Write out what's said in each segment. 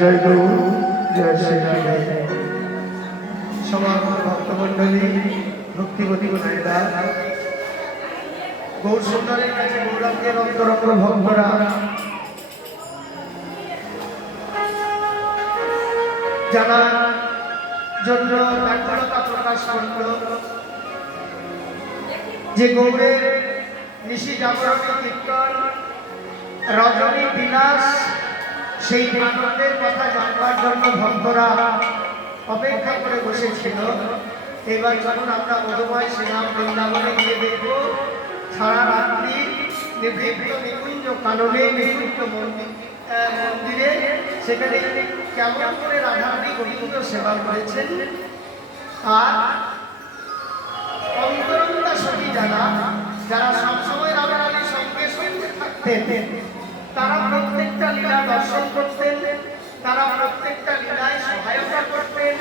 जय गौ जय श्री समाज भक्तमंडली भक्तिवती नायिका गौर सुंदरेर काছে গৌরাঙ্গের অন্তরঙ্গ ভক্তরা যারা জন্য ব্যাকুলতা প্রকাশ করল যে গৌরের নিশি জাগরণী কীর্তন রজনী বিলাস সেই আনন্দের কথা জানবার জন্য ভক্তরা অপেক্ষা করে বসেছিল। এবার যখন আমরা মধুময় শ্রীরাম বৃন্দাবনে গিয়ে দেখব সারা রাত্রি নিবৃত্ত নিকুঞ্জ কাননে নিকুঞ্জ মন্দিরে সেখানে কেমন করে রাধারানী গোবিন্দ সেবা করেছেন আর অন্তরঙ্গা সখী যারা যারা সবসময় রাধারানীর সঙ্গে সঙ্গে থাকতেন তারা প্রত্যেকটা লীলা দর্শন করতেন, তারা প্রত্যেকটা লীলায় সহায়তা করতেন,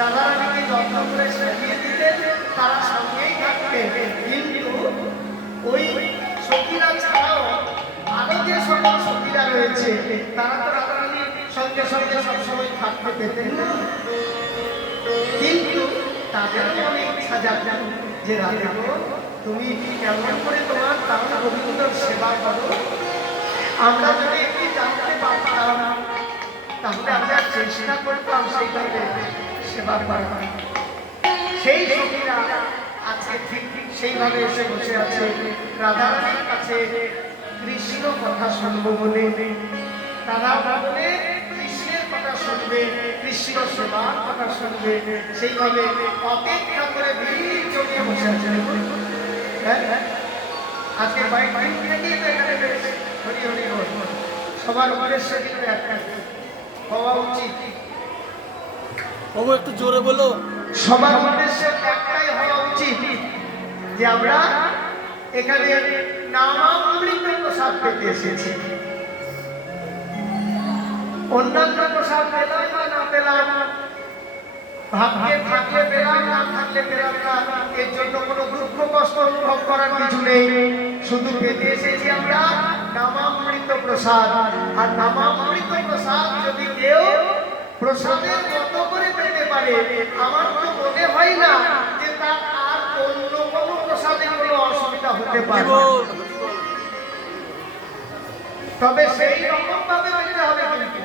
রাধারানীকে যত্ন করে সাজিয়ে দিতেন, তারা সঙ্গেই থাকতেন। কিন্তু ওই সখীরা ছাড়াও আরো যে সকল সখীরা রয়েছে তারা তো রাধারানীর সঙ্গে সঙ্গে সবসময় থাকতে পেতেন না। কিন্তু তাদের মনে ইচ্ছা জাগত যে রাধা তুমি কেমন করে তোমার প্রাণ গোবিন্দর সেবা করো, আমরা যদি একটু জানতে পারতাম তাহলে আমরা চেষ্টা করতাম সেইভাবে সেবা করার। সেই সখীরা আজকে ঠিক সেইভাবে এসে বসে আছে রাধারানীর কাছে কৃষ্ণ কথা শুনবো বলে, রাধা বলে কৃষ্ণের কথা শুনবে, কৃষ্ণ সেবার কথা শুনবে, সেইভাবে অপেক্ষা করে ভিড় জমিয়ে বসে আছে। হ্যাঁ, আজকে কয়েকদিন থেকেই তো এখানে বেশ হরি হরি বল সবার উদ্দেশ্য কিন্তু একটা হওয়া উচিত। একটু জোরে বলো। সবার উদ্দেশ্য একটাই হওয়া উচিত যে আমরা এখানে নামামৃত প্রসাদ পেতে এসেছি। অন্যান্য প্রসাদ পেলাম বা না পেলাম, ভাগ্যে থাকলে পেলাম না থাকলে পেলাম না, এর জন্য কোনো দুঃখ কষ্ট অনুভব করার কিছু নেই। শুধু পেতে এসেছি আমরা নামামৃত প্রসাদ। আর নামামৃত প্রসাদ যদি কেউ প্রসাদের মতো করে পেতে পারে, আমার তো মনে হয় না যে তার আর অন্য কোনো প্রসাদে কোনো অসুবিধা হতে পারে। তবে সেই রকম ভাবে পেতে হবে, কিন্তু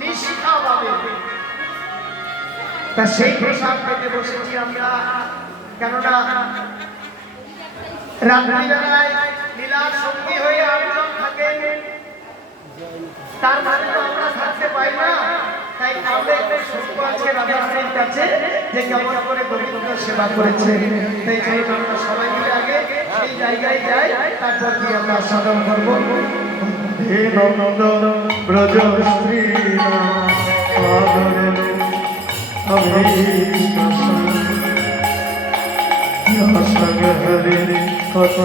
নিষ্ঠা ভাবে। তা সেই প্রসাদ পেতে বসেছি আমরা, কেননা রাত্রিবেলায় লীলার সঙ্গী হয়ে আয়োজন থাকে, তার মানে তো আমরা থাকতে পাই না। তাই আমরা একটু শুনবো আজকে রাধারানীর কাছে যে কেমন করে গোবিন্দ সেবা করেছে। তাই জন্য আমরা সবাই মিলে আগে সেই জায়গায় যাই, তারপর দিয়ে আমরা সাধন করবো। হে নন্দ ব্রজ শ্রী হরে কত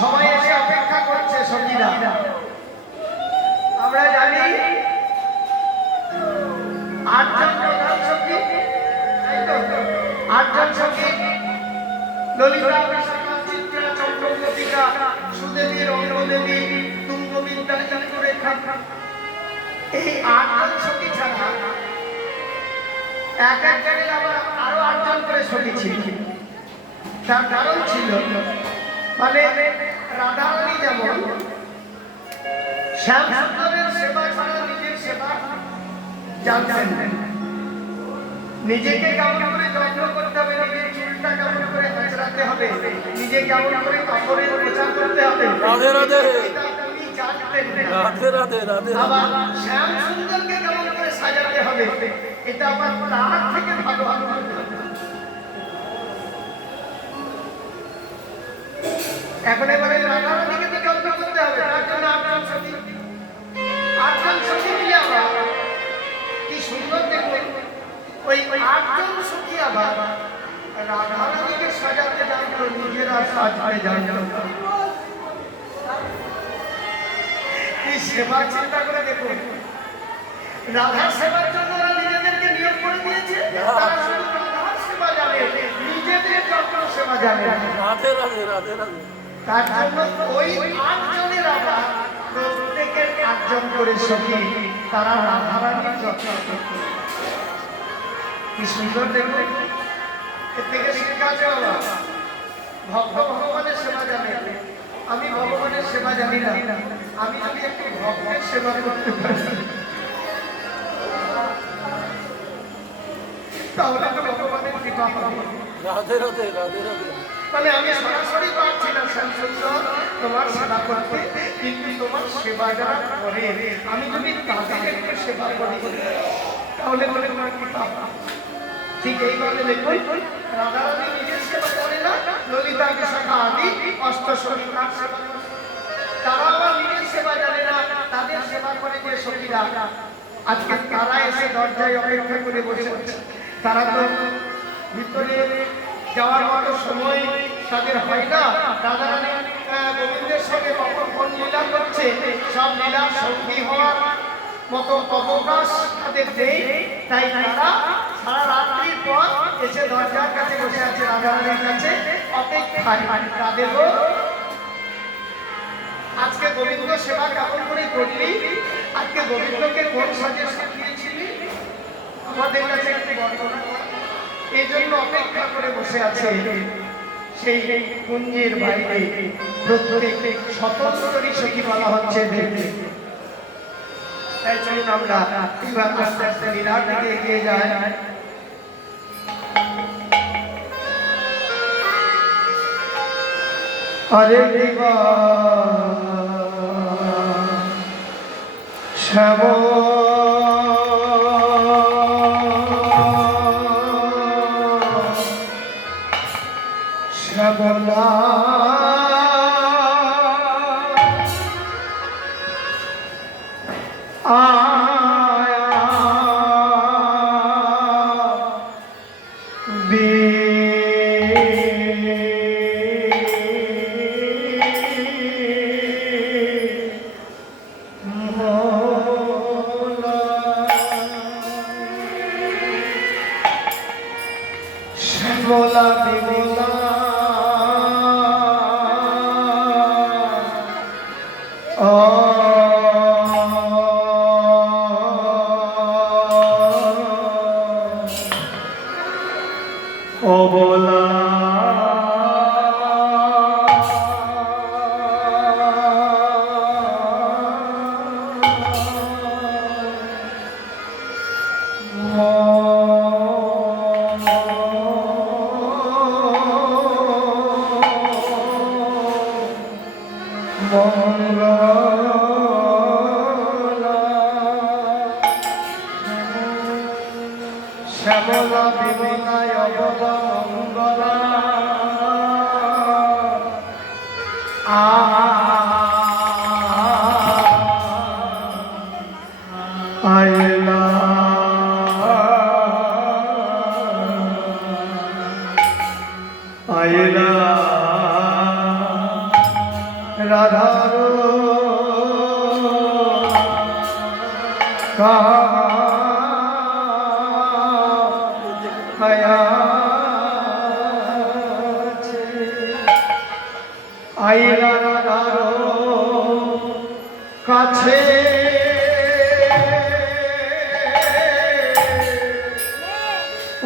সবাই এসে অপেক্ষা করছে সঙ্গীরা। আমরা জানি 8 জন প্রধান সঙ্গী, তাই তো 8 জন সঙ্গী ললিতা, বিশাখা, চিত্রা, চন্দ্রমল্লিকা, সুদেবী, রঙ্গদেবী, তুঙ্গবিদ্যা, ইন্দ্ররেখা। এই 8 জন সঙ্গী ছাড়া এক এক জায়গায় আবার আরো 8 জন করে সঙ্গী ছিল। তার কারণ ছিল মানে রাধারানী যেমন শ্যাম সুন্দরের সেবা ছাড়া নিজের সেবা জানতেন, নিজেকে কেমন করে যত্ন করতে হবে, নিজের চুলটা কেমন করে আঁচড়াতে হবে, নিজে কেমন করে কাপড়ের প্রচার করতে হবে, রাধে রাধে এটা তুমি জানতেন না। রাধে রাধে রাধে আবার রাধে শ্যাম সুন্দরকে কেমন করে সাজাতে হবে, এটা আবার তার থেকে ভালো ভালো এখন এবারে রাধারানীকে তো যত্ন করতে হবে, তার জন্য আটজন সখী মিলে আবার কি সুন্দর দেখুন, ওই আটজন সখী আবার রাধারানীকে সাজাতে জানতো, নিজেরা সাজতে জানতো। এই সেবা চিন্তা করে দেখুন, রাধার সেবার জন্য ওরা নিজেদেরকে নিয়োগ করে দিয়েছে, তারা শুধু রাধার সেবা জানে, নিজেদের যত্ন সেবা জানে না। রাধে রাধে রাধে রাধে তার জন্য ওই আটজনের আবার প্রত্যেকের আটজন করে সখী, তারা রাধারানীর যত্ন করত। কি সুন্দর দেখুন, এর থেকে শিক্ষা আছে বাবা, ভক্ত ভগবানের সেবা জানে, আমি ভগবানের সেবা জানি না, আমি যদি একটু ভক্তের সেবা করতে পারি তাহলে তো ভগবানের কৃপা পাবো। রাধে রাধে রাধে রাধে মানে আমি সরাসরি পারছি না শ্যামসুন্দর তোমার সেবা করতে, কিন্তু তোমার সেবা যারা করে আমি যদি তাদের একটু সেবা করি তাহলে বলে তোমার কৃপা পাবো। ঠিক এইভাবে দেখুন, রাধারানী নিজের সেবা করে না, ললিতা বিশাখা আদি অষ্টসখী তার সেবা করে। তারা আবার নিজের সেবা জানে না, তাদের সেবা করে যে সখীরা, আজকে তারা এসে দরজায় অপেক্ষা করে বসে আছে। তারা তো ভিতরে যাওয়ার মতো সময় তাদের হয় না, রাধারানী গোবিন্দের সঙ্গে কখন কোন লীলা করছে সব লীলা সঙ্গী হওয়ার মতো অবকাশ তাদের নেই, তাই তারা সারা রাত্রির পর এসে দরজার কাছে বসে আছে, রাধারানীর কাছে অপেক্ষায়। তাদেরও আজকে গোবিন্দ সেবা কেমন করে করলি, আজকে গোবিন্দকে কোন সাজে সাজিয়েছিলি আমাদের কাছে একটু বর্ণনা কর। এই জন্য অপেক্ষা করে বসে আছে সেই কুঞ্জের বাইরে প্রত্যেক স্বতন্ত্রী সখী বলা হচ্ছে দেখতে। তাই চলুন আমরা এবার আস্তে আস্তে লীলার দিকে এগিয়ে যাই। আরে দিবা শ্যাম শ্যামলা শ্যামলা বিমলা অবলা শ্যামলা বিমলায় অবলা মঙ্গলা আইলা আইলা রাধার আইলা রাধার কাছে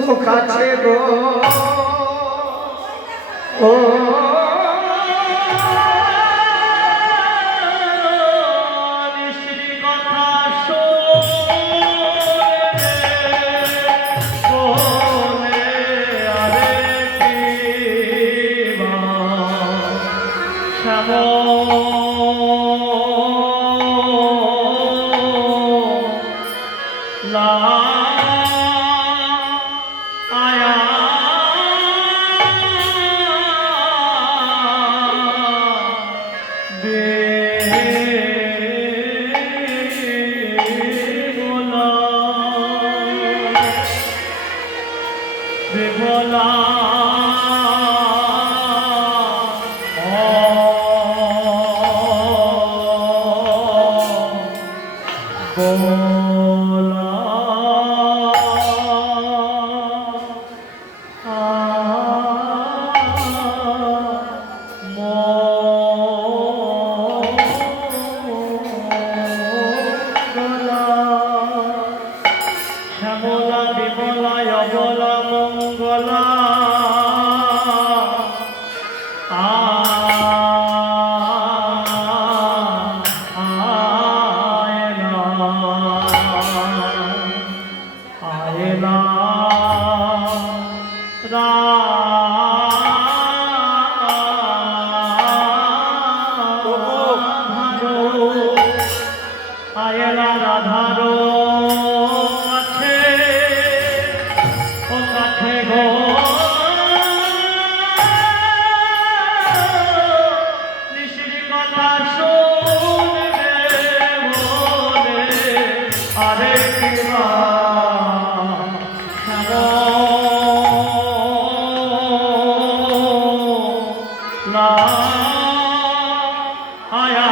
ও কাছে গো ও কথা শোনে গো লা আয়া বিমলা শ্যামলা বিমলা অবলা মঙ্গলা আয়না আয়লা রাধারো কাছে ও কাছে গো নিশির কথা শুনবে বলে আরে কিবা লা আয়া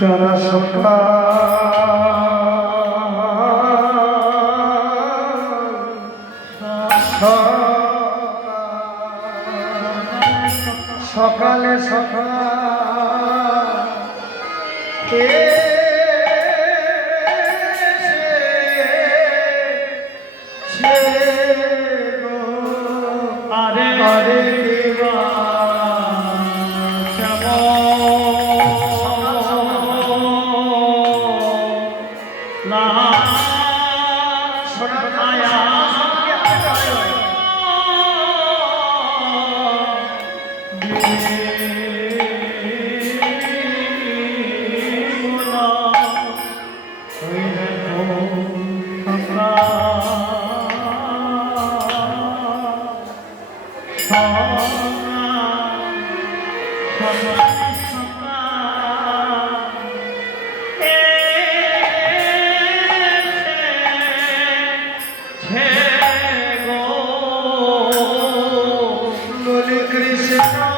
তারা সকাল সকালে সকাল আরে আরে কৃষ্ণ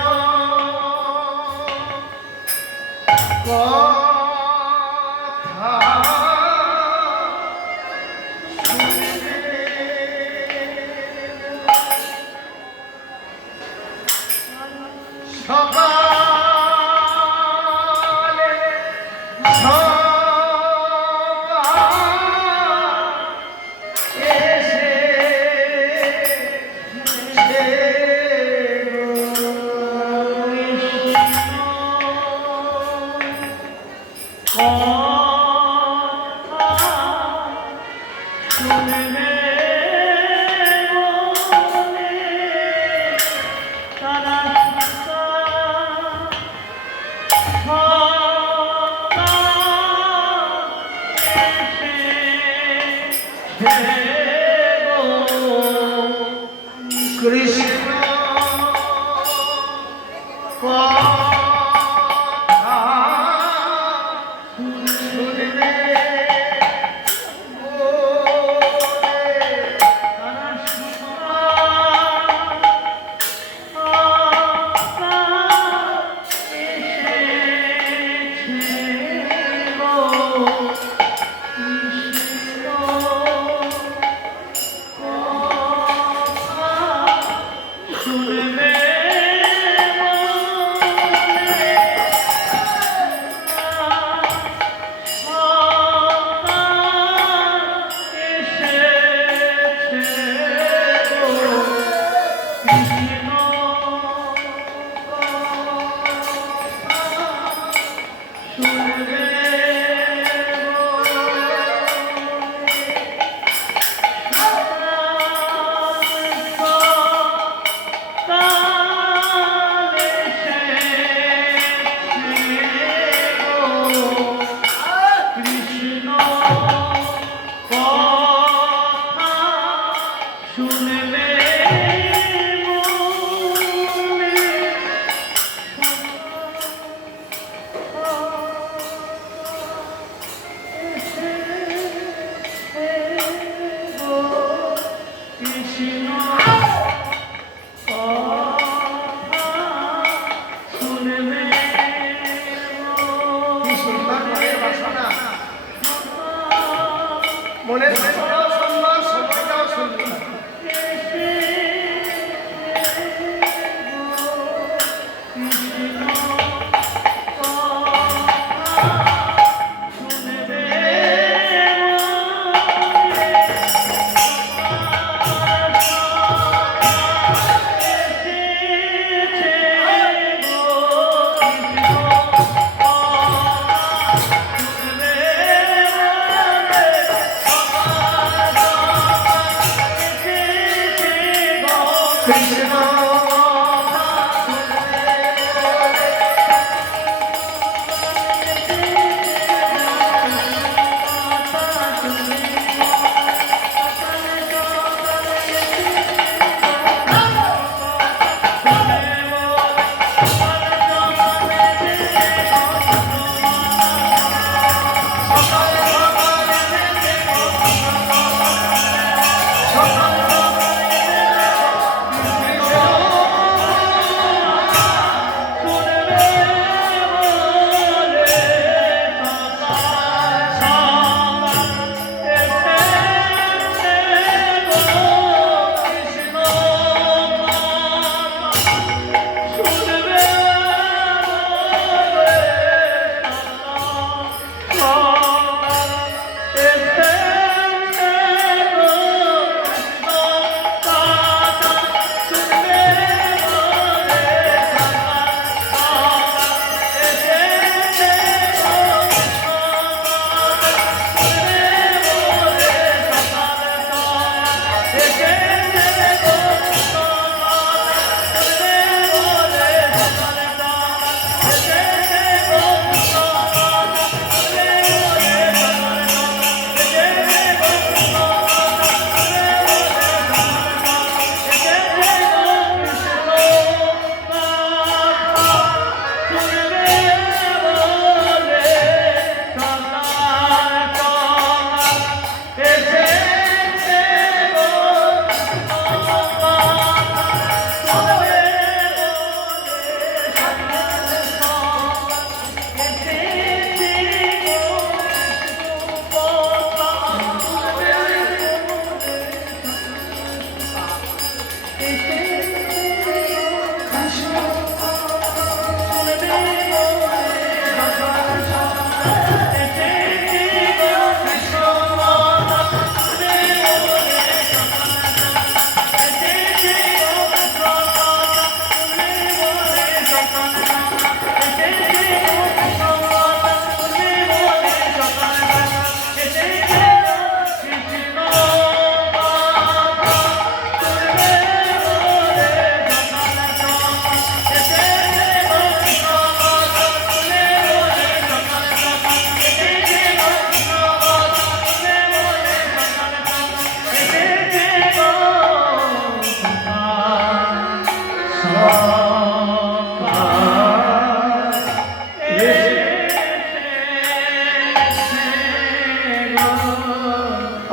শুনবে কৃষ্ণ শুনবে কি সুন্দর মনের বাসনা, মনের বাসনাও সুন্দর, সময়টাও সুন্দর। কৃষ্ণ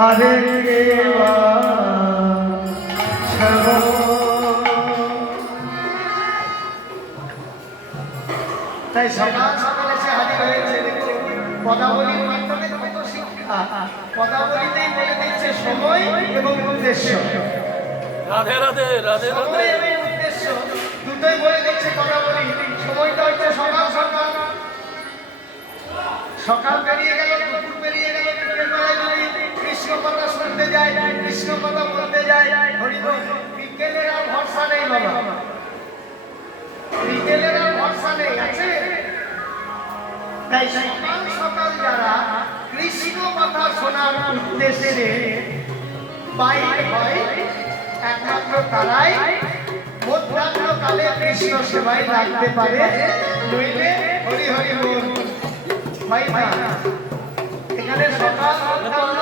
আরে কেবা তাই সকাল সকালে সে হাজির হয়েছে। দেখুন পদাবলীর মাধ্যমে কত শিক্ষা, পদাবলীতেই বলে দিচ্ছে সময় এবং উদ্দেশ্য। রাধে রাধে রাধে সময় রাধে এবং উদ্দেশ্য দুটোই বলে দিচ্ছে পদাবলী। সময়টা হচ্ছে সকাল সকাল, সকাল পেরিয়ে গেল, দুপুর পেরিয়ে গেল, দুপুরের বেলায় যদি কৃষ্ণ কথা শুনতে যায়, কৃষ্ণ কথা বলতে যায়, হরিবল। বিকেলের আর ভরসা নেই বাবা, বিকেলের আর ভরসা নেই, আছে? তাই সকাল সকাল যারা কৃষ্ণ কথা শোনার উদ্দেশ্যে বাইর হয়, একমাত্র তারাই মধ্যাহ্নকালে কৃষ্ণ সেবায় লাগতে পারে, নইলে হরি হরি বল হয় না। এখানে সকাল মধ্যাহ্ন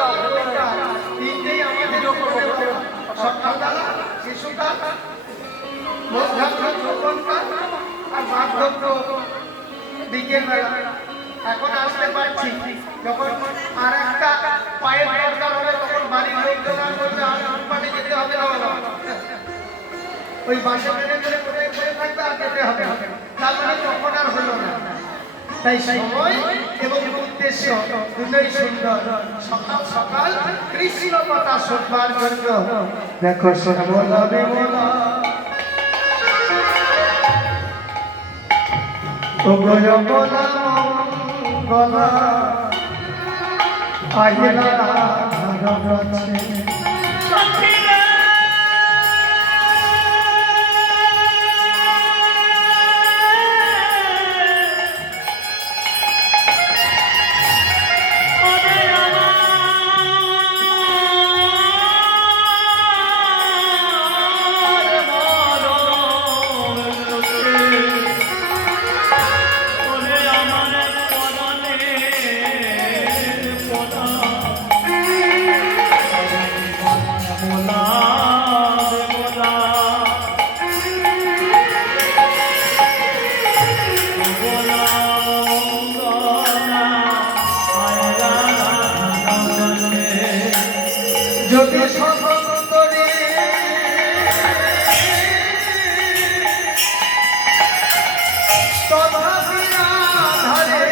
তিনটেই আমাদের সকালবেলা, শিশুকাল, মধ্যাহ্ন, যৌবনকাল, আর বার্ধক্য বিকেলবেলা। এখন আসতে পারছি, যখন আর একটা পায়ের দরকার হবে তখন বাড়ির লোকজন আর বলবে আর পাটে যেতে হবে না, ওই বাসে বেড়ে বেড়ে কোথায় পড়ে থাকবে আর যেতে হবে, তার মানে তখন আর হলো না। তাই সময় এবং উদ্দেশ্য দুটোই সুন্দর। সকাল সকাল কৃষ্ণ কথা শুনবার জন্য দেখো শ্যামলা বিমলা ও গয়মলা মঙ্গলা আহিলা ধরছে যদি সন্তরে তথাপি না ধরে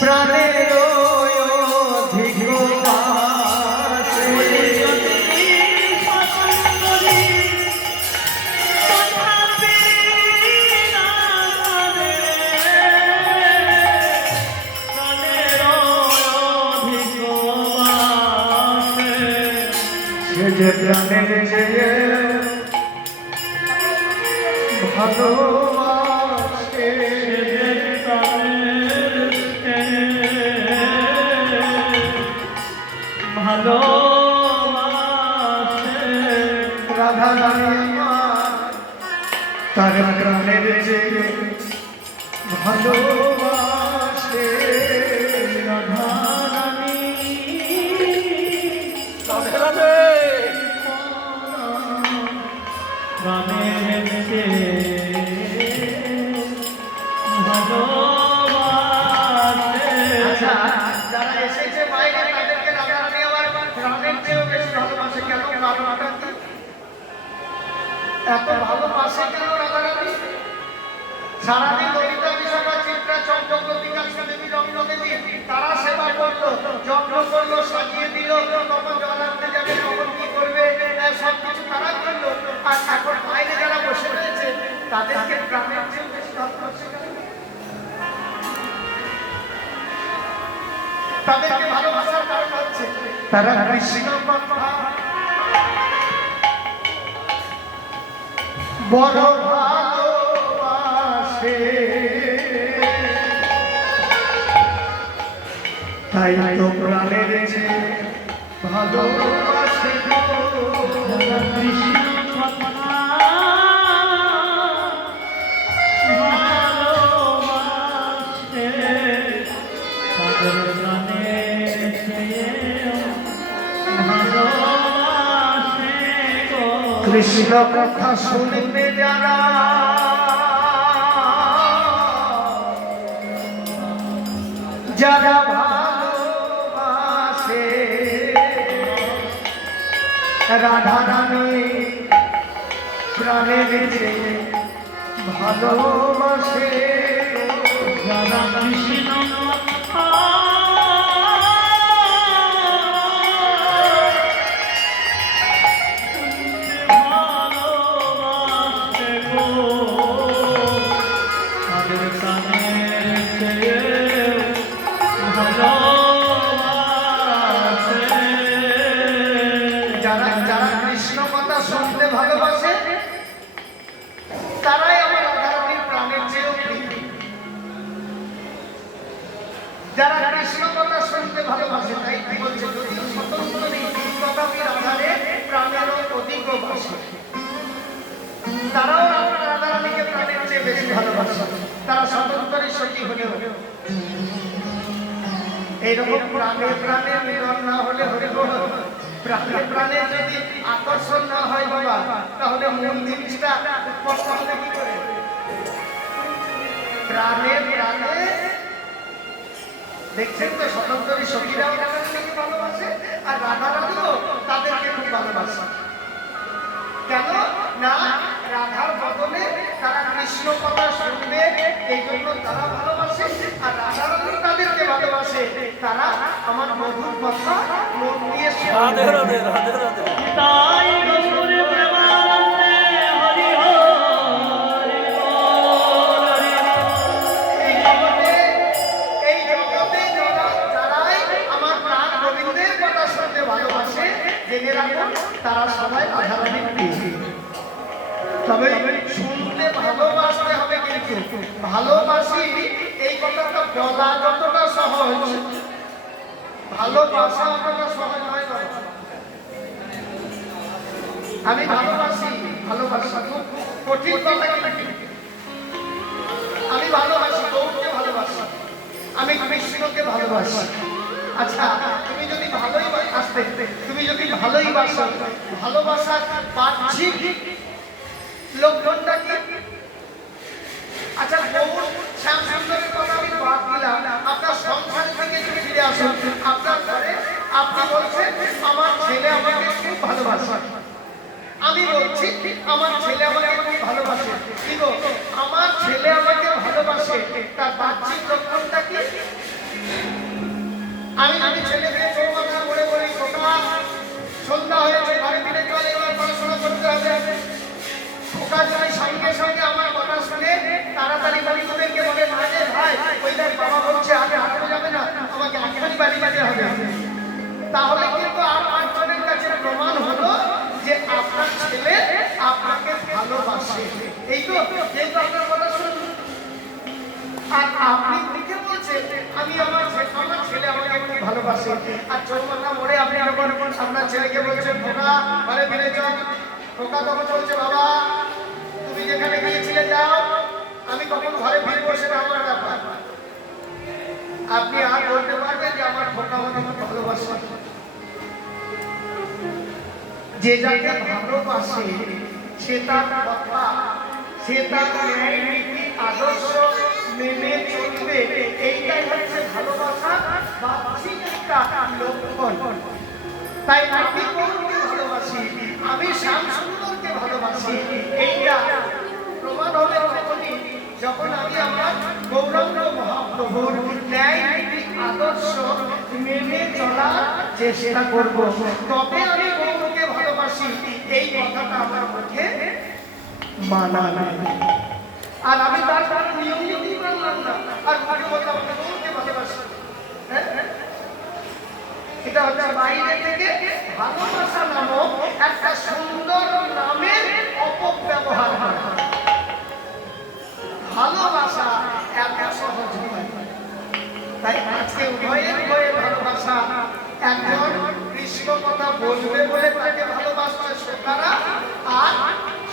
প্রাণের অধিক যে প্রাণের চেয়ে ভালোবাসে রাধা রানী তার প্রাণের চেয়ে ভালোবাসে রাধা রানী। রাধে রাধে আচ্ছা, যারা এসেছে বাইরে তাদেরকে রাধা রানী আবার প্রাণের চেয়েও বেশি ভালোবাসে কেন? কারণটা কি? এত ভালোবাসে কেন রাধা রানী? সারাদিন ললিতা বিশাখা চিত্রা চন্দ্রবতীকা শ্রীদেবী রঙ্গদেবী তারা সেবা করলো, যত্ন করলো, সাজিয়ে দিল, তখন জল আনতে যাবে তখন কি করবে সবকিছু তারা করলো। আর এখন বাইরে যারা বসে রয়েছে তাদেরকে প্রাণের চেয়েও বেশি ভালোবাসে কেন? তাদেরকে ভালোবাসার কারণ হচ্ছে তারা কৃষ্ণ কথা বড় ভালোবাসে, তাই তো প্রাণের চেয়ে ভালোবাসে কৃষ্ণ কথা কৃষ্ণ কথা শুনবে যারা যারা ভালোবাসে রাধা রানী প্রাণের চেয়ে ভালোবাসে রাধা কৃষ্ণ যারা যারা কৃষ্ণ কথা শুনতে ভালোবাসে তারাই আমার রাধারানীর প্রাণের চেয়েও প্রিয়। যারা কৃষ্ণ কথা শুনতে ভালোবাসে তাই কি বলছে যদিও স্বতন্ত্র নেই তথাপি রাধারে প্রাণেরও অধিক বাসে। তারাও আমার রাধারানী এইরকম প্রাণে প্রাণে মিলন না হলে হলে প্রাণে প্রাণে যদি আকর্ষণ না হয় বাবা, তাহলে মূল জিনিসটা উৎপন্ন হবে কি করে? প্রাণে প্রাণে দেখছেন তো, স্বতন্ত্রী সখীরাও তাদেরকে ভালোবাসে, আর রাধা রানীও তাদেরকে খুব ভালোবাসে। কেন না? রাধার বদলে তারা কৃষ্ণ কথা শুনবে, এই জন্য তারা ভালোবাসে, আর রাধা রানী তাদেরকে ভালোবাসে, তারা আমার মধুর কথা মন দিয়ে রাধে শুনবে। রাধে রাধে রাধে। তাই গৌরে প্রেমানন্দে হরি হরি হরি। এই জগতে যারাই আমার প্রাণ গোবিন্দের কথা শুনতে ভালোবাসে, জেনে রাখুন তারা সবাই রাধা রানীর প্রিয়। তবে শুনতে ভালোবাসতে হবে, কিন্তু ভালোবাসি এই কথাটা বলা যতটা সহজ, ভালোবাসা অতটা সহজ নয়। আমি ভালোবাসি, ভালোবাসা খুব কঠিন কথা কিন্তু। আমি ভালোবাসি, গৌরকে ভালোবাসি, আমি কৃষ্ণকে ভালোবাসি। আচ্ছা, তুমি যদি ভালোই বাসতে, তুমি যদি ভালোই বাসো, ভালোবাসার বাহ্যিক লক্ষণটা কি? আচ্ছা, গৌর শ্যাম সুন্দরের কথা আমি বাদ দিলাম, আপনার সংসার থেকে যদি ফিরে আসুন, আপনার ঘরে আপনি বলছেন আমার ছেলে আমাকে খুব ভালোবাসে, আমি বলছি আমার ছেলে আমাকে খুব ভালোবাসে। কি গো, আমার ছেলে আমাকে ভালোবাসে, তার বাহ্যিক লক্ষণটা কি? আমি ছেলেকে চৌমাথা করে বলি, খোকা সন্ধ্যা হয়েছে, ঘরে ফিরে চলে, এবার পড়াশোনা করতে হবে। খোকা যদি সঙ্গে সঙ্গে আমার কথা শুনে তাড়াতাড়ি বাড়ি তোদেরকে বলে, না রে ভাই, ওই দেখ বাবা বলছে আগে হাঁটানো যাবে না, আমাকে এখনই বাড়ি যেতে হবে, তাহলে কিন্তু আর পাঁচজনের কাছে প্রমাণ হলো যে আপনার ছেলে আপনাকে ভালোবাসে। এই তো আপনার কথা শুনুন। আর আপনি লিখে বলছেন আমি আমার ছেলে আমাকে খুব ভালোবাসে, আর চৌমাথা মোড়ে আপনি যখন আপনার ছেলেকে বলছেন খোকা ঘরে ফিরে চল, খোকা তখন বলছে বাবা তুমি যেখানে গিয়েছিলে যাও, আমি কখন ঘরে ফিরবো সেটা আমার ব্যাপার। আপনি আর বলতে পারবেন যে আমার খোকা আমাকে খুব ভালোবাসে? যে যাকে ভালোবাসে সে তার কথা, সে তার ন্যায় নীতি আদর্শ মেনে চলবে, এইটাই হচ্ছে ভালোবাসা বাহ্যিক একটা লক্ষণ। তাই আমি গৌরকে ভালোবাসি, আমি শ্যাম সুন্দরকে ভালোবাসি, এইটা প্রমাণ হবে তখনই যখন আমি আমার গৌরাঙ্গ মহাপ্রভুর ন্যায় নীতি আদর্শ মেনে চলার চেষ্টা করব, তবে আমি গৌরকে ভালোবাসি। এই কথাটা আমার মুখে মানা নাই, আর আমি তার নিয়ম নীতি মানলাম না, আর আমি বললাম আমি গৌরকে ভালোবাসি। এটা হচ্ছে বাইরে থেকে ভালোবাসা নামক একটা সুন্দর নামের অপব্যবহার করা। ভালোবাসা এত সহজ নয়। তাই আজকে উভয়ে ভালোবাসা, একজন কৃষ্ণ কথা বলবে বলে তাকে ভালোবাসছে শ্রোতারা, আর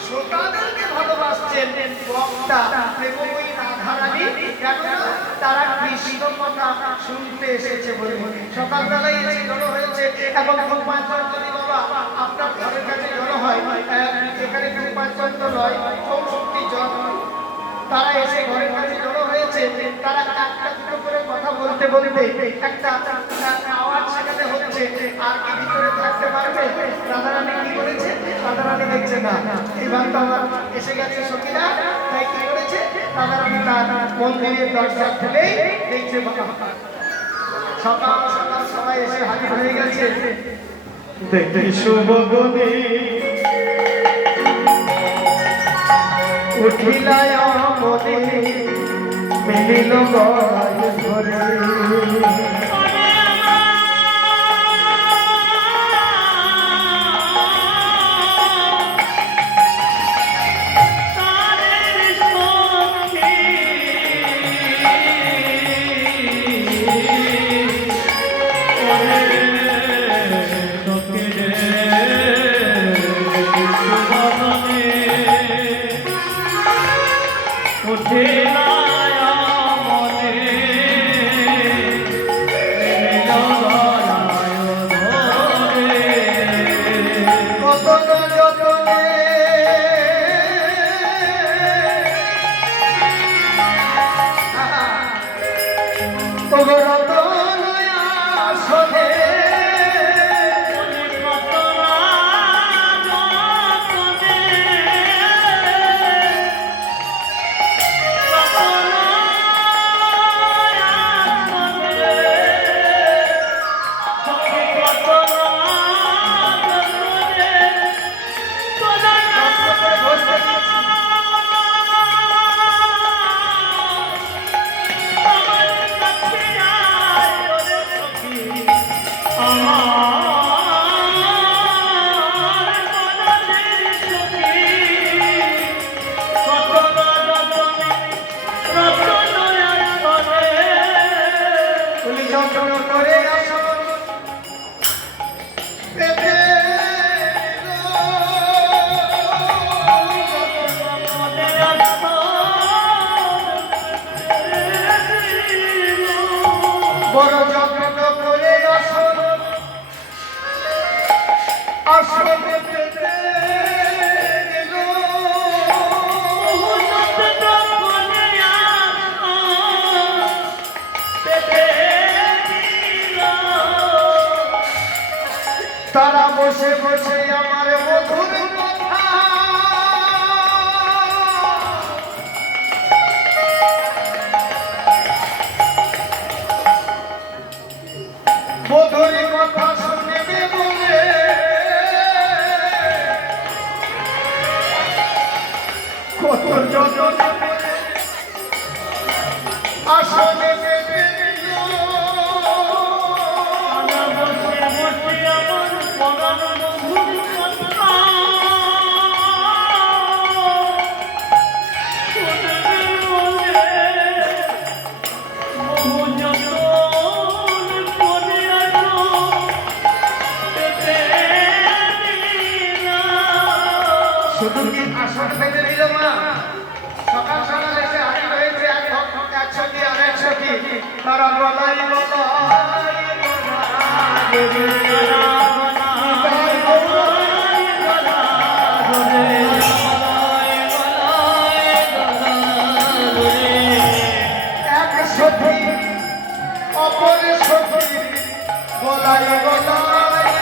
শ্রোতাদেরকে ভালোবাসছেন বক্তা প্রেমময়ী রাধারানী। কেননা তারা কৃষ্ণ কথা শুনতে এসেছে বলে। সকালবেলায় এসে জড়ো হয়েছে, এবং কুম্পাঞ্চলি বাবা আপনার ঘরের কাছে জড়ো হয়, এখানে কুম্পাঞ্চল নয়, চৌষট্টি জন তারা এসে ঘরের কাছে জড়ো হয়েছে। তারা একটা দুটো করে কথা বলতে বলতে একটা আওয়াজ সেখানে হচ্ছে, আর কি ভিতরে থাকতে পারবে? রাধারানী কি করেছে? রাধারানী দেখছে না এই বাংলা আমার এসে গেছে সখীরা, তাই কি করেছে? রাধারানী তার মন্দিরের দরজা খুলেই দেখছে সকাল সকাল সবাই এসে হাজির হয়ে গেছে। দেখতে শুভ গনে উঠিলায় মনে মিলিল গলায় ধরে, উঠিলায় মনে ভগরতনয়া সনে বড় যত্ন করে আসলে পেতে এলো। তারা বসে বসে আমার মধুর কথা মধুর কথা শুনবে বলে কত যত্ন করে আসলে পেতে এলো। শুধু কি আসন পেতে দিল মা? সকাল সকাল এসে হাজির হয়েছে এক সখী আর এক সখী, তারা গলায় এক সখী অপর সখী গলায় এক সখী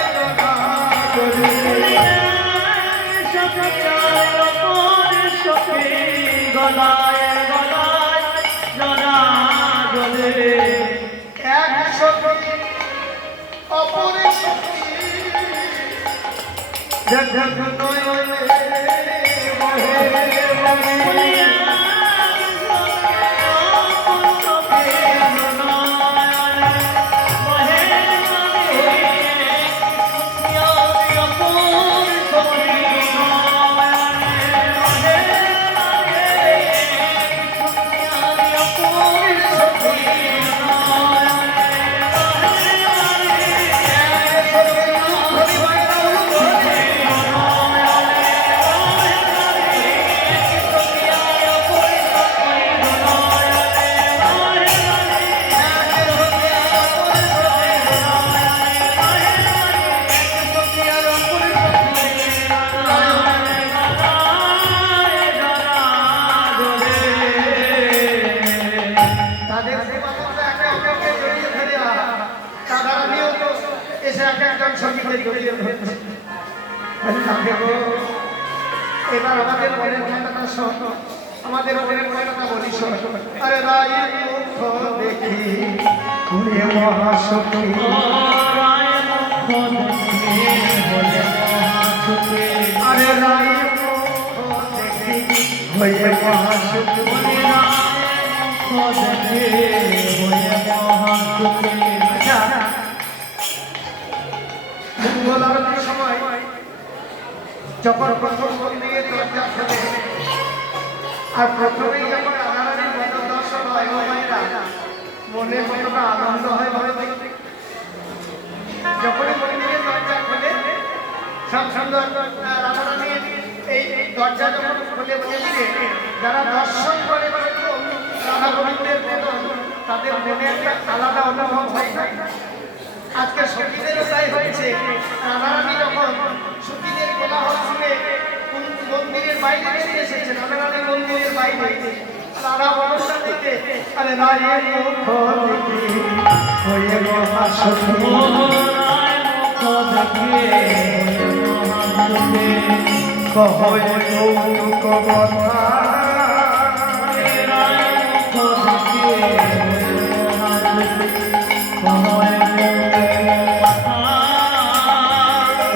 অপর সখী এবার আমাদের মনের কথাটা শোন, আমাদের মনের কথাটা বলি শোন। আরে রায়ের মুখ দেখি ঘুরে মহাসখী, আরে রায়ের মুখ দেখি হয়ে মহাসখী, মঙ্গল আরতির সময় যখন প্রথম মন্দিরে দরজা খোলে আর প্রথমেই যখন রাধারানীর বদল দর্শন হয় ও মায়েরা মনে কতটা আনন্দ হয় ভাবে দেখতে। যখনই মন্দিরে দরজা খোলে সব সুন্দর রাধারানীর এই দরজা যখন খুলে বসেছে, যারা দর্শন করে রাধা গোবিন্দের বদল, তাদের মনে একটা আলাদা অনুভব হয়। আজকে সখীদেরও তাই হয়েছে। রাধারানী যখন সখীদের কোলাহল শুনে মন্দিরের বাইরে বেরিয়ে এসেছে, রাধারানী মন্দিরের বাইরে রাধা বনসা থেকে আরে রায়ের মুখ দেখে হয়ে মহাসতী কহয় কৌতুক কথা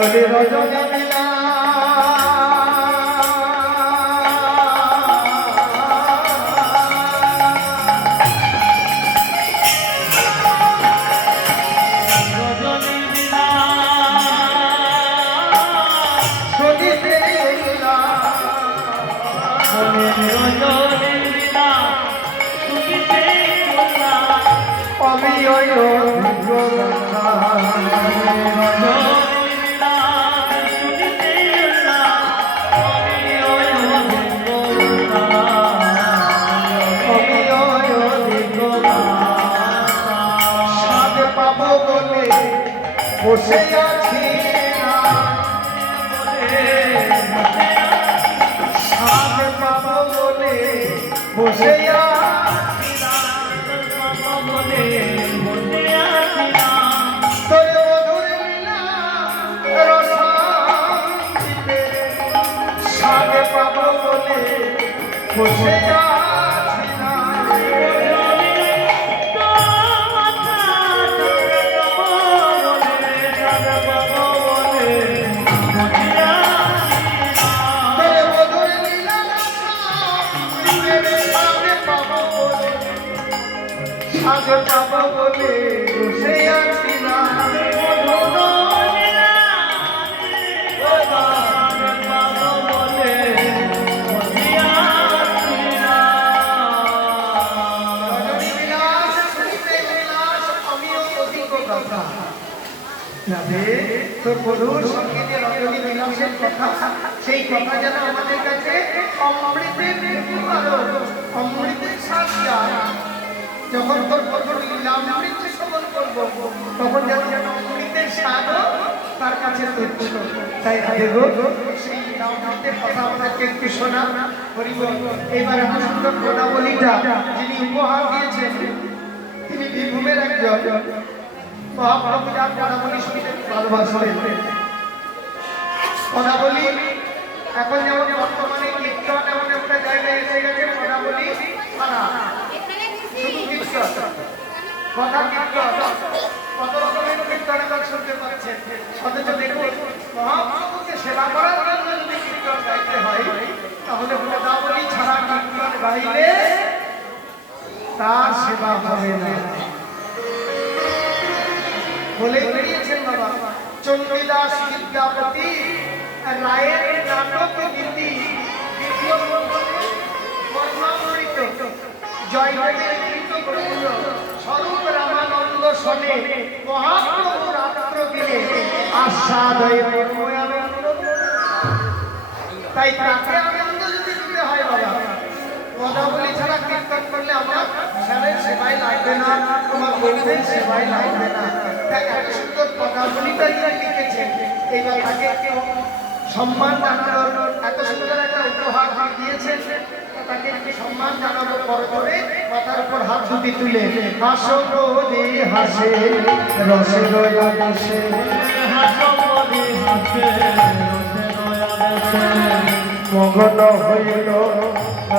বলে রজনী মিলা বসে আছি সাদ পাবো বলে বসে আছি তোর মধুর লীলা রসায়িতে সাদ পাবো বলে বসে আছি না আগে পাবো বলে বসে আছি না রজনী বিলাস শুনিতে বিলাস আমিও অধিক কথা যাবে তোর মধুর সঙ্গীতে রজনী বিলাসের কথা সেই কথা যেন আমাদের কাছে অমৃতের অমৃতের স্বাদ যায় যখন তোর মধুর লীলামৃত শ্রবণ করবো তখন যেন অমৃতের স্বাদও তার কাছে তুচ্ছ তাই দেব সেই লীলামৃতের কথা আমাদেরকে একটু শোনা করিব এবার এত সুন্দর পদাবলীটা যিনি উপহার দিয়েছেন তিনি বীরভূমের একজন মহাপ্রভু যার পদাবলী শুনতে ভালোবাসতেন পদাবলী এখন যেমন বর্তমানে কীর্তন এমন একটা জায়গায় এসে গেছে পদাবলী পারা শুধু কীর্তন কথা কীর্তন কত রকমের কীর্তন এখন শুনতে পাচ্ছেন অথচ দেখুন মহাপ্রভুকে সেবা করার জন্য যদি কীর্তন গাইতে হয় তাহলে পদাবলী ছাড়া কীর্তন গাইলে তার সেবা হবে না বলে বেরিয়েছেন বাবা চন্দ্রদাস বিদ্যাপতি রায়ের নাটক নীতি দ্বিতীয় বর্ণামৃত জয়দেবের কৃত গ্রন্থ স্বরূপ রামানন্দ শনে মহাপ্রভু রাত্র দিনে আস্বাদয় আনন্দ তাই তাকে আনন্দ যদি দিতে হয় বাবা পদাবলী ছাড়া কীর্তন করলে আমার স্যারের সেবাই লাগবে না তোমার বন্ধুদের সেবাই লাগবে না তাই এত সুন্দর পদাবলীটা যিনি লিখেছেন এইবার তাকে কেউ সম্মান জানানোর এত সুন্দর একটা উপহার দিয়েছেন তাকে একটু সম্মান জানানোর পরে পরে মাথার উপর হাত দুটি তুলে হাসো রোদে হাসে রসে রয়া বসে মগন হইল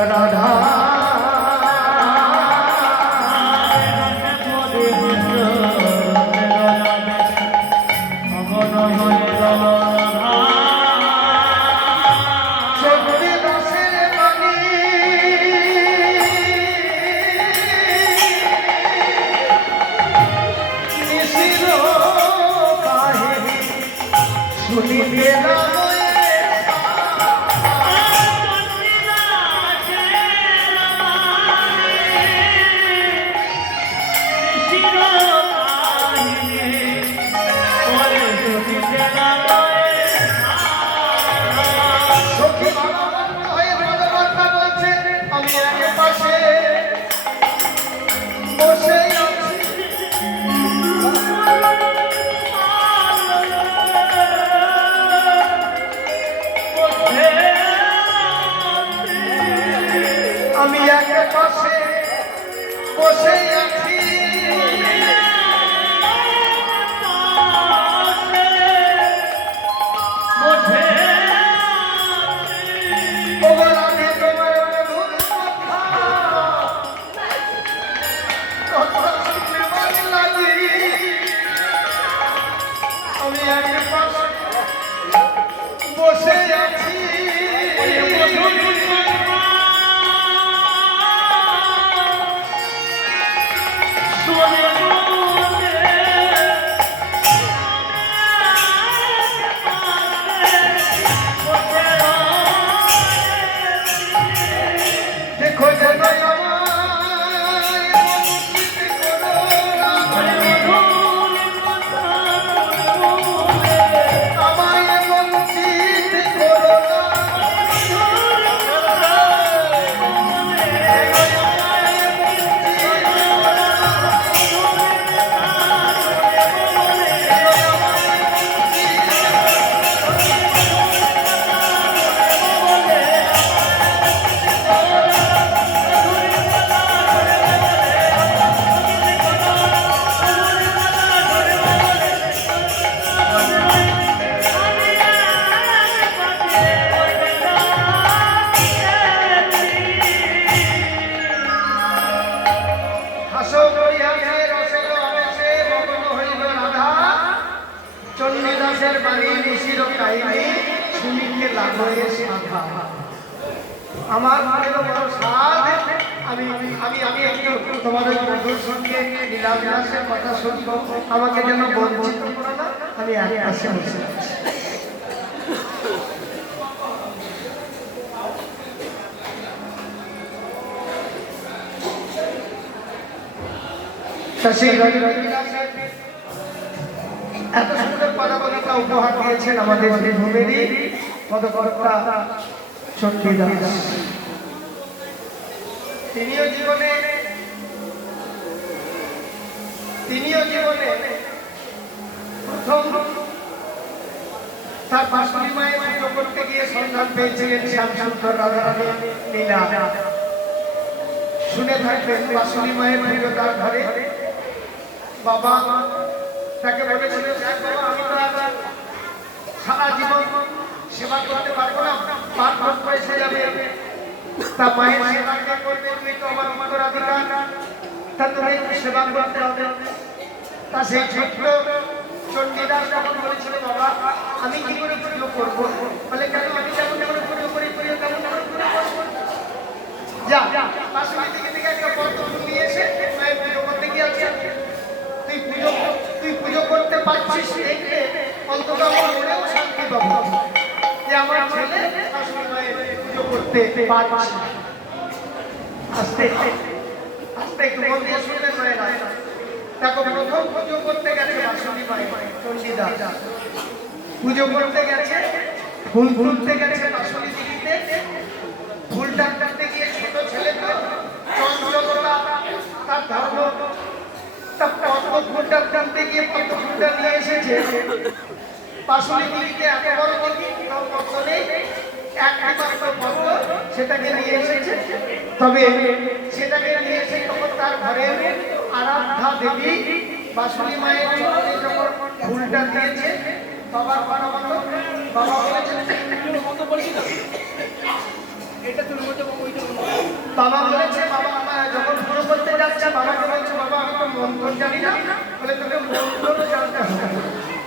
রাধা শুনিতে না বসে আছি ওগো রাধে তোমার মধুর কথা কথা শুনতে ভালো লাগে আমি এক পাশে বসে আছি দেখো যেন আমায় বঞ্চিত করো না হাসো করিয়াছে রসের আবেশে মগ্ন হইল রাধা চণ্ডীদাসের বাণী ঋষির কাহিনী শুনিতে লাগবে সাধা আমার মনেরও বড় সাধ আমি আমি আমি একটু তোমাদের মধুর সঙ্গে লীলাবিলাসের কথা শুনবো আমাকে যেন বঞ্চিত করো না আমি এক পাশে বসে আছি সেই লীলাবিলাসের এত সুন্দর পদাবলিকা উপহার দিয়েছেন আমাদের ভূমিরই পদকর্তা চণ্ডীদাস তিনিও জীবনে প্রথম তার বাঁশুরি মায়ের পুজো করতে গিয়ে সন্ধান পেয়েছিলেন শ্যামসুন্দর রাধারানী লীলা শুনে থাকবেন বাঁশুরি মায়ের প্রিয়তার ঘরে বাবা তাকে বলেছিল দেখ বাবা আমি তো আর সারা জীবন সেবা করতে পারবো না পাঁচ বছর এসে যাবে তা মায়ের সেবা কে করবে তুমি তো আমার উত্তরাধিকার তা তুমি সেবা করতে হবে তা সেই ছোট্ট চণ্ডীদাস যখন বলেছিল বাবা আমি কি করে পুজো করবো বলে কেন আমি যেমন করে পুজো করি তেমন করে পুজো করবো যা বাঁশুরি থেকে একটা পত্র নিয়ে এসে মায়ের পুজো করতে গিয়েছে তুই পুজো করতে পারছিস দেখে অন্তত আমার মনেও শান্তি পাবো যে আমার ছেলে বাঁশুরি মায়ের পুজো করতে পারছে আস্তে আস্তে একটু মন দিয়ে শুনবেন মায়ের দেখো প্রথম পুজো করতে গেছে বাঁশুরি মায়ের চণ্ডীদাস পুজো করতে গেছে ফুল তুলতে গেছে বাঁশুরি দিদিতে ফুল টানতে গিয়ে ছোট ছেলে তো চঞ্চলতা তার ধর্ম তা পদ্ম ফুলটা টানতে গিয়ে পদ্ম ফুলটা নিয়ে এসেছে বাঁশুরি দিদিতে এত বড় দিদি তাও পদ্ম নেই একমাত্র পদ্ম সেটাকে নিয়ে এসেছে তবে সেটাকে নিয়ে এসে তখন তার ঘরের আরাধ্যা দেবী বাঁশুরি মায়ের চরণে যখন ফুলটা দিয়েছে বাবার বাবা বলেছেন বাবা বলেছে বাবা যখন পুরো করতে যাচ্ছে বাবাকে বলছে বাবা আমি তো মন্ত্র জানি না বলে তোকে মন্ত্র জানতে হবে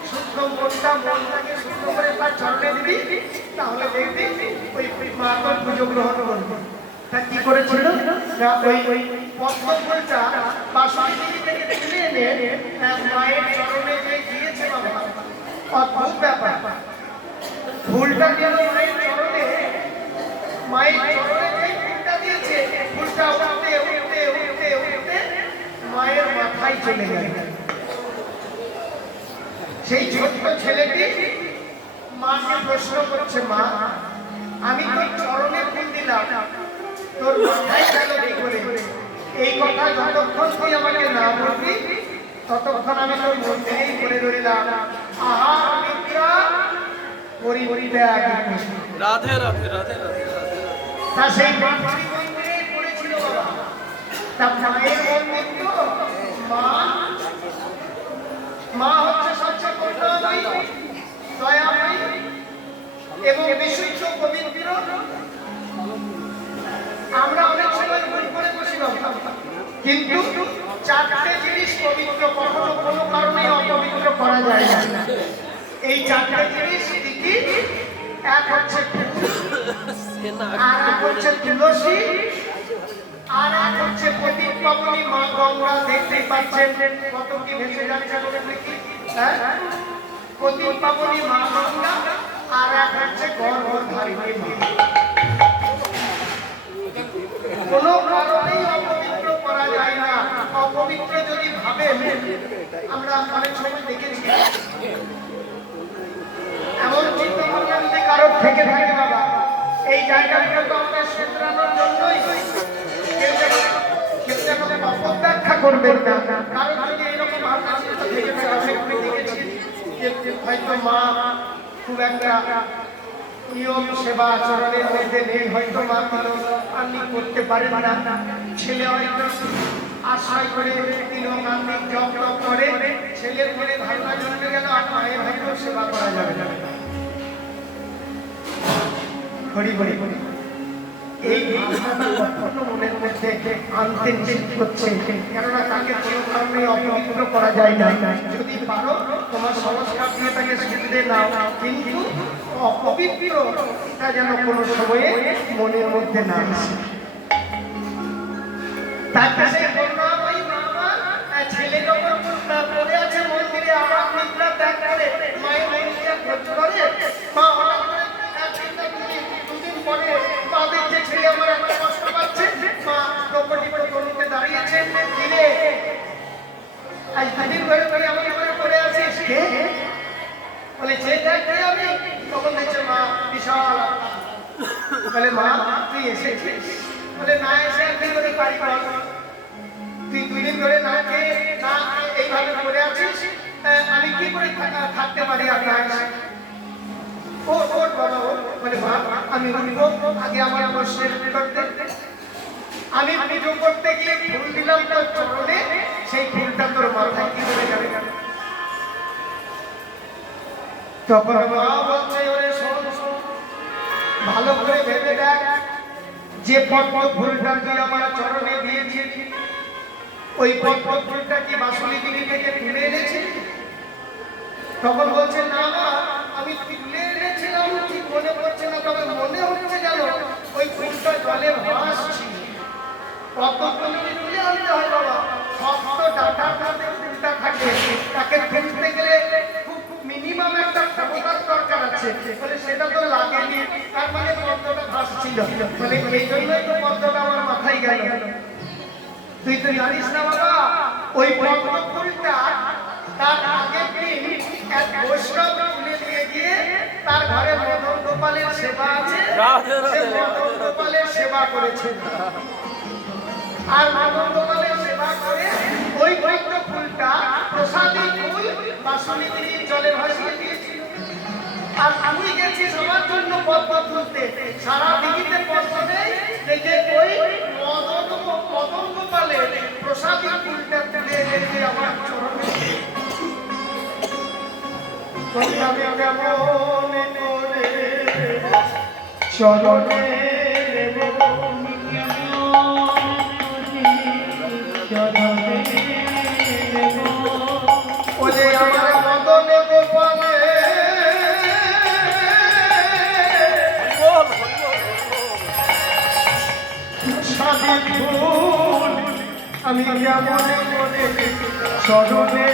শুদ্ধ মনটাকে শুদ্ধ করে তার চরণে দিবি তাহলে দেখবি ওই মা তোর পুজো গ্রহণ করবে তা কি করেছিল ওই পদ্ম ফুলটা বাঁশুরি দিদি থেকে তুলে এনে মায়ের চরণে যে দিয়েছে বাবা অদ্ভুত ব্যাপার ফুলটা গেল মায়ের চরণে যে ফুলটা দিয়েছে ফুলটা উঠতে উঠতে উঠতে উঠতে মায়ের মাথায় চলে গেল সেই ছোট্ট ছেলেটি মাকে প্রশ্ন করছে মা আমি তো চরণে ফুল দিলাম তোর মাথায় গেল কি করে এই কথা যতক্ষণ তুই আমাকে না বলবি ততক্ষণ আমি তোর মন্দিরেই করে ধরিলাম আহা মিত্রা পরিত্যাগ রাধে রাধে রাধে রাধে তা সেই বাঁশুরি মন্দিরে পড়েছিল বাবা তা মায়ের মন্দির তো মা মা হচ্ছে সবচেয়ে করুণাময়ী, দয়াময়ী এবং বিশুদ্ধ পবিত্র। আমরা অনেক সময় ভুল করে বসিলাম, কিন্তু চারটে জিনিস পবিত্র, কখনো কোনো কারণে অপবিত্র করা যায় না। এই চারটে জিনিস কি? এক হচ্ছে আর এক হচ্ছে তুলসী, আর এক হচ্ছে পতিত পাবনী মা গঙ্গা। দেখতে পাচ্ছেন কত কি ভেসে যাচ্ছে দেখি, হ্যাঁ, পতিত পাবনী মা গঙ্গা, আর এক হচ্ছে গর্ভধারিণী মা। কোনো কারণেই অপবিত্র করা যায় না। অপবিত্র যদি ভাবেন, আমরা অনেক সময় দেখেছি এমন চিন্তা ভাবনা যদি কারোর থেকে থাকে, বাবা এই জায়গাটা তো আমাদের শুধরানোর জন্যই, কেউ যেন অপব্যাখ্যা করবেন না। কারণ যদি এরকম ভাবনা চিন্তা থেকে থাকে, আমি দেখেছি যে হয়তো মা খুব একটা নিয়ম সেবা আচরণের মধ্যে নেই, হয়তো মা কোনো আর্নিং করতে পারেন না, ছেলে হয়তো আশ্রয় করে দিনকান্তিক জপ টপ করে, ছেলের মনে ধারণা জন্মে গেল আর মায়ের হয়তো সেবা করা যাবে না। হরি হরি হরি, এই ভাবনাটা মনের মধ্যে আনতে নিষেধ করছে, কেননা তাকে কোনো কারণে অপবিত্র করা যায় না। যদি পারো তোমার সংস্কার দিয়ে তাকে শিখতে নাও, কিন্তু অপবিত্র তা যেন কোনো সময়ে মনের মধ্যে না আসে। তার কাছে করুণাময়ী মা ছেলে যখন পড়ে আছে মন্দিরে, আমার নিদ্রা ত্যাগ করে মায়ের মন্দিরে খোঁজ করে, মা হঠাৎ করে দুদিন পরে মা দেখছে ছেলে আমার এত কষ্ট পাচ্ছে। মা প্রকটি প্রকটিতে দাঁড়িয়েছে, ছেলে আজ দুদিন ধরে ধরে আমার ঘরে পড়ে আছিস, কে? বলে যে দেখে আমি। তখন দেখছে মা বিশাল, বলে মা তুই এসেছিস? বলে না এসে একদিন করে পারি, তুই দুদিন ধরে না খেয়ে না এইভাবে পড়ে আছিস, আমি কি করে থাকতে পারি আর না এসে? ও ওর বাবা ও বলে মা আমি উঠবো, আগে আমার প্রশ্নের করতে। আমি পুজো করতে গিয়ে ফুল দিলাম তোর চরণে, সেই ফুলটা তোর মাথায় কি করে যাবে? তখন মা বলছে ওরে শোন, ভালো করে ভেবে দেখ, যে পদ্ম ফুলটা তুই আমার চরণে দিয়েছিস, ওই পদ্ম ফুলটা কি বাসুলিগিরি থেকে তুলে এনেছিস? তখন বলছে না মা আমি তুলে এনেছিলাম ঠিক মনে পড়ছে না, তবে মনে হচ্ছে যেন ওই ফুলটা জলে ভাসছিল। পদ্ম ফুল তুলে আনতে হয় বাবা, শক্ত ডাঁটার মধ্যে ফুলটা থাকে, তাকে ফেলতে গেলে খুব মিনিমাম একটা ক্ষমতার দরকার আছে, বলে সেটা তো লাগেনি, তার মানে পদ্মটা ভাসছিল, বলে এই জন্যই তো পদ্মটা আমার মাথায় গেল। তুই তো জানিস না বাবা, ওই পদ্ম ফুলটা তার আগের দিন এক বৈষ্ণব তুলে দিয়ে গিয়ে তার ঘরে মদন গোপালের সেবা আছে, সে মদন গোপালের সেবা করেছে, আর মদন গোপালের সেবা করে ওই পদ্ম ফুলটা প্রসাদী ফুল বাসুলিগিরির জলে ভাসিয়ে দিয়েছিল। আর আমি গেছি সবার জন্য পদ্ম তুলতে, সারা দিঘিতে পদ্ম নেই, দেখে ওই মদন গোপালের প্রসাদী ফুলটা তুলে এনেছে আমার চরণে। আমি কেমন করে চরণে ওরে আমার মদন গোপালে সাদী ফুল আমি কেমন করে চরণে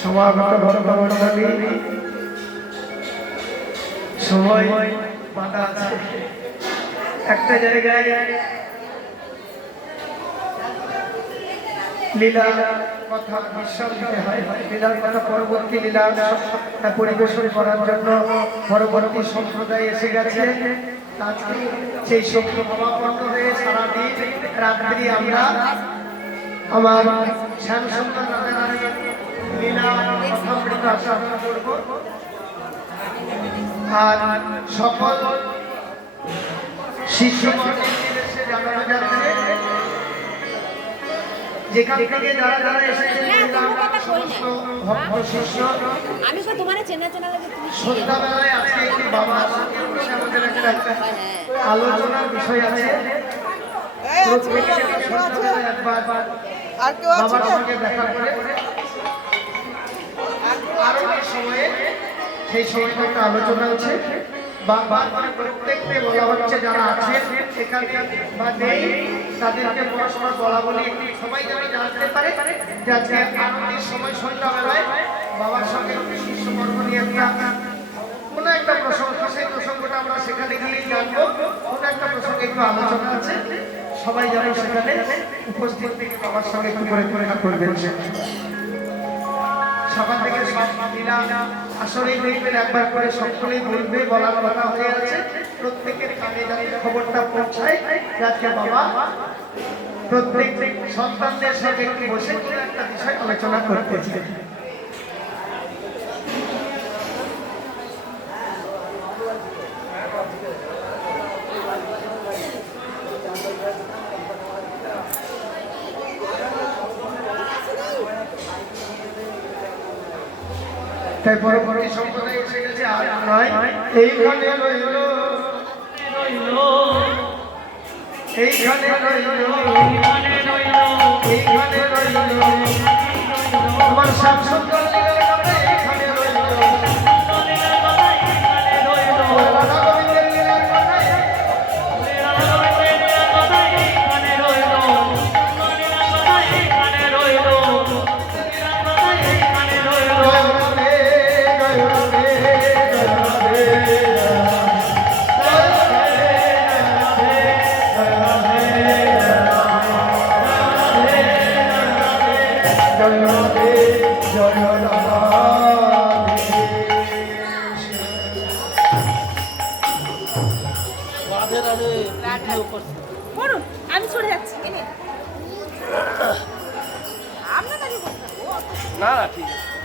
সমাগত ভক্তমণ্ডলী, সময় বাঁধা আছে। একটা জায়গায় লীলা কথা বিশ্রাম দিতে হয়। লীলার কথা পরবর্তী লীলা পরিবেশন করার জন্য পরবর্তী সম্প্রদায় এসে গেছে। আজকে সেই শক্তি ভাবাপন্ন হয়ে সারাদিন রাত্রি আমরা আমার শ্যাম সুন্দর রাধারানীর লীলা কথামৃত আস্বাদন করব। আর সকল শিষ্যগণের নির্দেশে জানানো যাচ্ছে যেখান থেকে যারা যারা এসেছেন সমস্ত ভক্ত শিষ্য আমি তো তোমার চেনা চেনা লাগে তুমি সন্ধ্যাবেলায় আজকে একটি বাবার সঙ্গে বসে আমাদের একটা আলোচনার বিষয় আছে। প্রত্যেকে সন্ধ্যাবেলায় একবার আর কেউ আছে বাবার সঙ্গে দেখা করে আরো এই সময়ে সেই সময়টা একটা আলোচনা আছে। বারবার প্রত্যেককে বলা হচ্ছে যারা আছেন এখানে বা নেই তাদেরকে পরস্পর বলা বলি সবাই যেন জানতে পারে যে আজকে আনন্দের সময় সন্ধ্যাবেলায় বাবার সঙ্গে শিষ্যকর্ম নিয়ে কোনো একটা প্রসঙ্গ, সেই প্রসঙ্গটা আমরা সেখানে গিয়ে জানবো। কোনো একটা প্রসঙ্গে একটু আলোচনা আছে, সবাই যেন সেখানে উপস্থিত থেকে বাবার সঙ্গে একটু করে দেখা করবেন। সকাল থেকে সব লীলা আসলেই দেখবেন একবার করে সকলেই বলবে, বলার কথা হয়ে আছে। প্রত্যেকের কানে যাতে খবরটা পৌঁছায় যাতে বাবা প্রত্যেক সন্তানদের সাথে একটু বসে কোনো একটা বিষয় আলোচনা করতেছে। তাই পরবর্তী সম্প্রদায় এসে গেছে আর নয় এইখানে রইল, এইখানে রইল, এইখানে রইল আমার শ্যামসুন্দর লীলার কথা, এইখানে রইল রাধা গোবিন্দের লীলার কথা, রাধে রাধে ভিডিও করছে। করুন আমি চলে যাচ্ছি এনে আপনার কাছে বসতে না না ঠিক আছে।